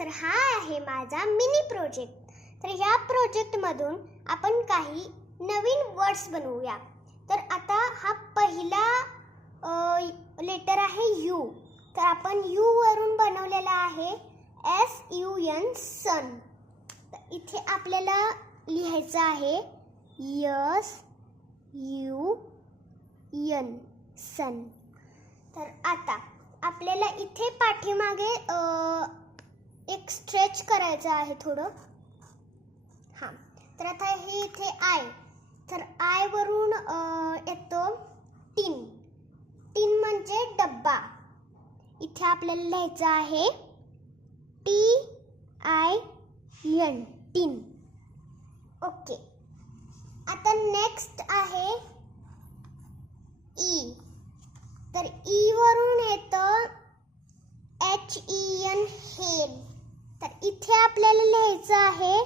तर हा आहे माझा मिनी प्रोजेक्ट. तर या प्रोजेक्टमधून आपण काही नवीन वर्ड्स बनवूया. तर आता हा पहिला लेटर आहे यू. तर आपण यू वरून बनवलेला आहे SUN सन. तर इथे आपल्याला लिहायचं आहे SUN सन. तर आता आपल्याला इथे पाठीमागे एक स्ट्रेच करायचं आहे थोडं. हां, तर आता हे इथे आय. तर आय वरून येतो टीन. टीन म्हणजे डब्बा. इथे आपल्याला लिहायचं आहे TIN टीन. ओके. आता नेक्स्ट आहे ई. तर ई वरून येतं HEN हेन. तर इथे आपल्याला लिहायचं आहे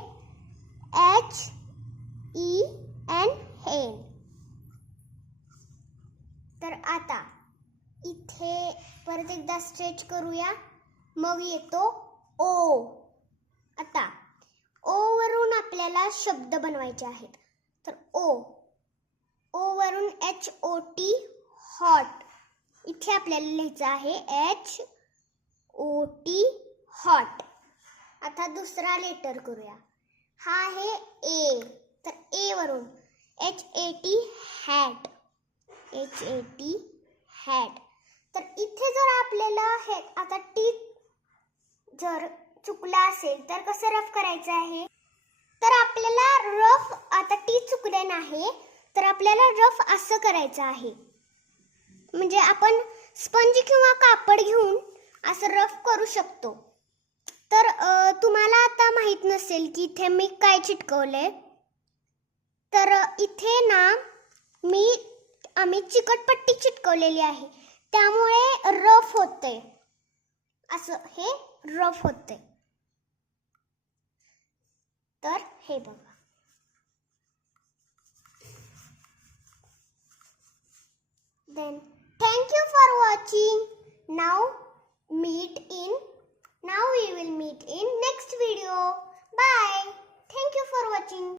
HEN हेन. तर आता इथे परत एकदा स्ट्रेच करूया. मग येतो ओ. आता ओ वरून आपल्याला शब्द बनवायचे आहेत. तर ओ वरून HOT हॉट. इथे आपल्याला लिहायचं आहे HOT हॉट. आता दुसरा लेटर करूया. हा आहे ए. तर ए वरून HAT हॅट. HAT hat. तर इथे जर आपल्याला हे आता टी जर चुकला असेल तर कसं रफ करायचं आहे. तर आपल्याला रफ आता टी चुकले नाही तर आपल्याला रफ असं करायचं आहे. म्हणजे आपण स्पंज किंवा कापड घेऊन असं रफ करू शकतो. तर तुम्हाला आता माहित नसेल की इथे मी काय चिटकवलंय. तर इथे ना आम्ही चिकटपट्टी चिटकवलेली आहे. त्यामुळे रफ होते. असं हे रफ होते. तर हे बघा. Then thank you for watching. Now we will meet in next video. Bye. Thank you for watching.